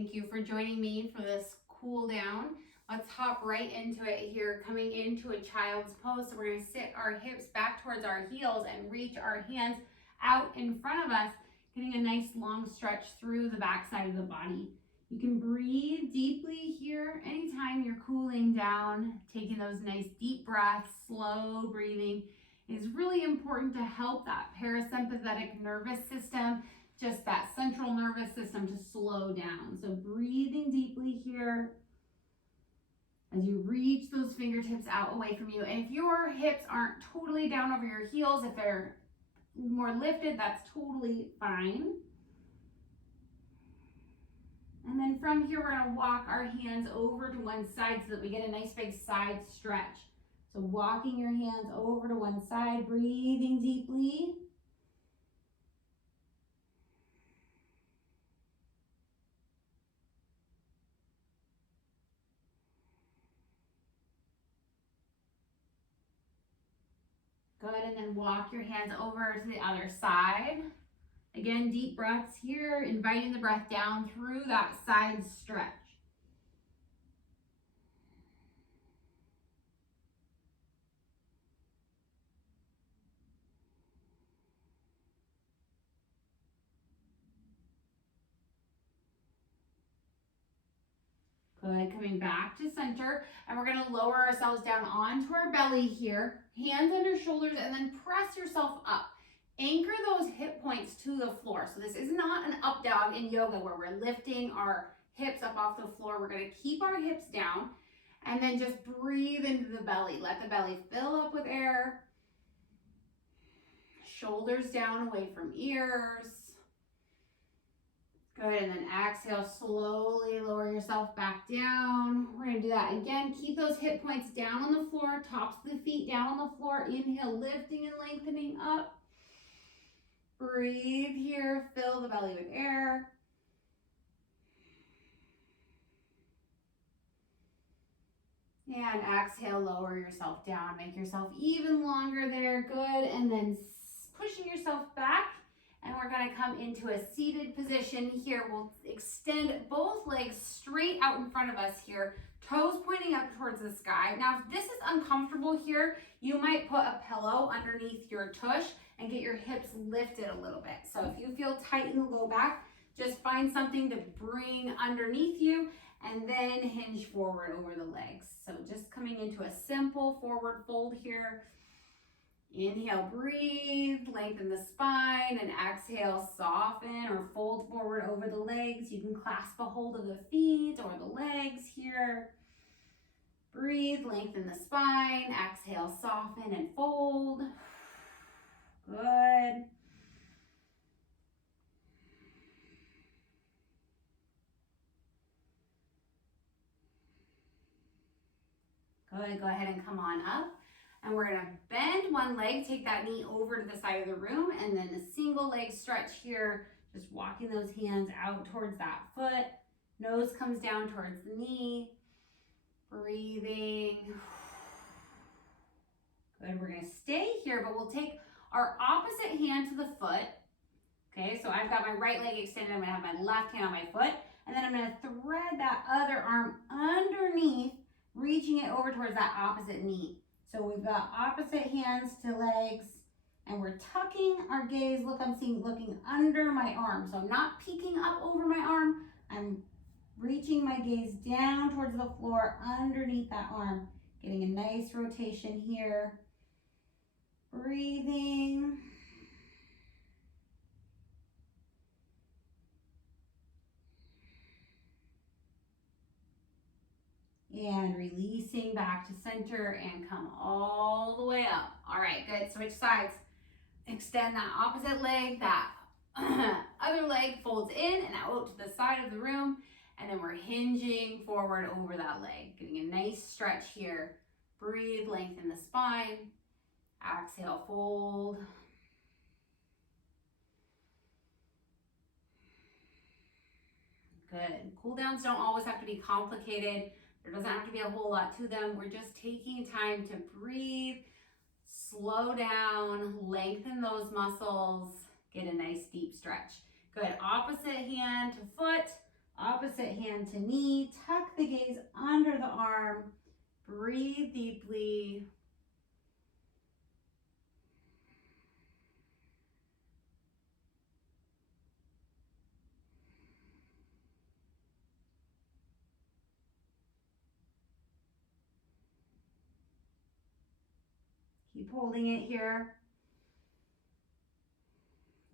Thank you for joining me for this cool down. Let's hop right into it here, coming into a child's pose. So we're gonna sit our hips back towards our heels and reach our hands out in front of us, getting a nice long stretch through the backside of the body. You can breathe deeply here anytime you're cooling down, taking those nice deep breaths, slow breathing is really important to help that parasympathetic nervous system, just that central nervous system, to slow down. So breathing deeply here as you reach those fingertips out away from you. And if your hips aren't totally down over your heels, if they're more lifted, that's totally fine. And then from here, we're gonna walk our hands over to one side so that we get a nice big side stretch. So walking your hands over to one side, breathing deeply. Good, and then walk your hands over to the other side. Again, deep breaths here, inviting the breath down through that side stretch. Good, coming back to center, and we're gonna lower ourselves down onto our belly here, hands under shoulders, and then press yourself up. Anchor those hip points to the floor. So this is not an up dog in yoga where we're lifting our hips up off the floor. We're gonna keep our hips down and then just breathe into the belly. Let the belly fill up with air. Shoulders down away from ears. Good, and then exhale, slowly lower yourself back down. We're gonna do that again. Keep those hip points down on the floor, tops of the feet down on the floor. Inhale, lifting and lengthening up. Breathe here, fill the belly with air. And exhale, lower yourself down. Make yourself even longer there, good. And then pushing yourself back. And we're gonna come into a seated position here. We'll extend both legs straight out in front of us here, toes pointing up towards the sky. Now, if this is uncomfortable here, you might put a pillow underneath your tush and get your hips lifted a little bit. So if you feel tight in the low back, just find something to bring underneath you and then hinge forward over the legs. So just coming into a simple forward fold here. Inhale, breathe, lengthen the spine, and exhale, soften or fold forward over the legs. You can clasp a hold of the feet or the legs here. Breathe, lengthen the spine, exhale, soften and fold. Good. Good, go ahead and come on up. And we're gonna bend one leg, take that knee over to the side of the room, and then a single leg stretch here, just walking those hands out towards that foot. Nose comes down towards the knee. Breathing. Good, we're gonna stay here, but we'll take our opposite hand to the foot. Okay, so I've got my right leg extended, I'm gonna have my left hand on my foot, and then I'm gonna thread that other arm underneath, reaching it over towards that opposite knee. So we've got opposite hands to legs, and we're tucking our gaze. Look, I'm seeing looking under my arm. So I'm not peeking up over my arm. I'm reaching my gaze down towards the floor underneath that arm. Getting a nice rotation here. Breathing. And releasing back to center and come all the way up. All right, good, switch sides. Extend that opposite leg, that other leg folds in and out to the side of the room. And then we're hinging forward over that leg, getting a nice stretch here. Breathe, lengthen the spine. Exhale, fold. Good, cool downs don't always have to be complicated. There doesn't have to be a whole lot to them. We're just taking time to breathe, slow down, lengthen those muscles, get a nice deep stretch. Good, opposite hand to foot, Opposite hand to knee, tuck the gaze under the arm, breathe deeply. Keep holding it here.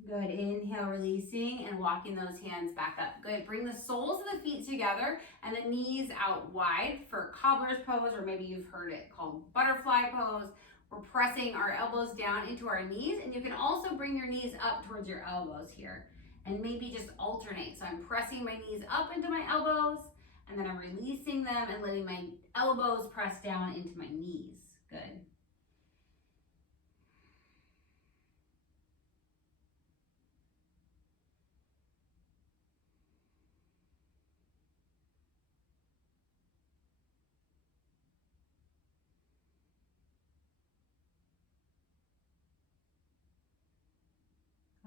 Good, inhale, releasing and walking those hands back up. Good, bring the soles of the feet together and the knees out wide for cobbler's pose, or maybe you've heard it called butterfly pose. We're pressing our elbows down into our knees, and you can also bring your knees up towards your elbows here and maybe just alternate. So I'm pressing my knees up into my elbows, and then I'm releasing them and letting my elbows press down into my knees. Good.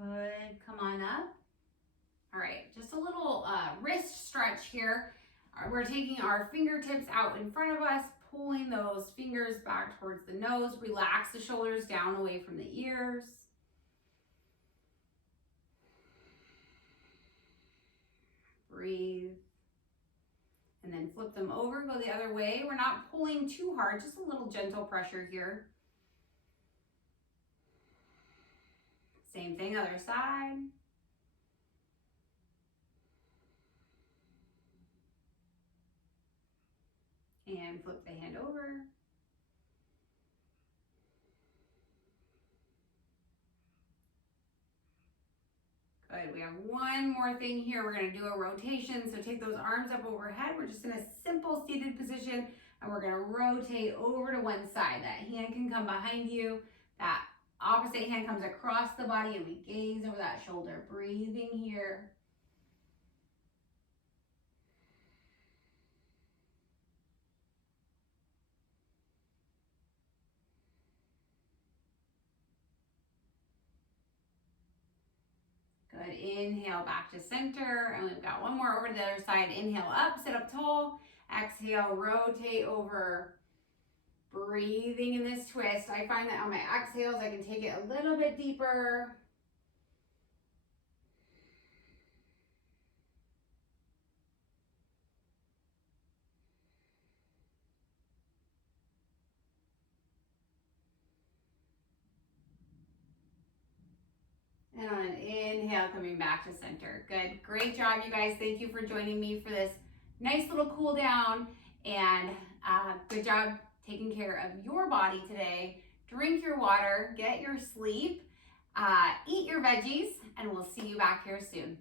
Good, come on up. All right, just a little wrist stretch here. We're taking our fingertips out in front of us, pulling those fingers back towards the nose. Relax the shoulders down away from the ears. Breathe. And then flip them over, go the other way. We're not pulling too hard, just a little gentle pressure here. Same thing, other side. And flip the hand over. Good, we have one more thing here. We're gonna do a rotation. So take those arms up overhead. We're just in a simple seated position, and we're gonna rotate over to one side. That hand can come behind you. That opposite hand comes across the body, and we gaze over that shoulder, breathing here. Good, inhale back to center, and we've got one more over to the other side. Inhale up, sit up tall. Exhale, rotate over. Breathing in this twist. I find that on my exhales, I can take it a little bit deeper. And on an inhale, coming back to center. Good, great job, you guys. Thank you for joining me for this nice little cool down, and good job taking care of your body today. Drink your water, get your sleep, eat your veggies, and we'll see you back here soon.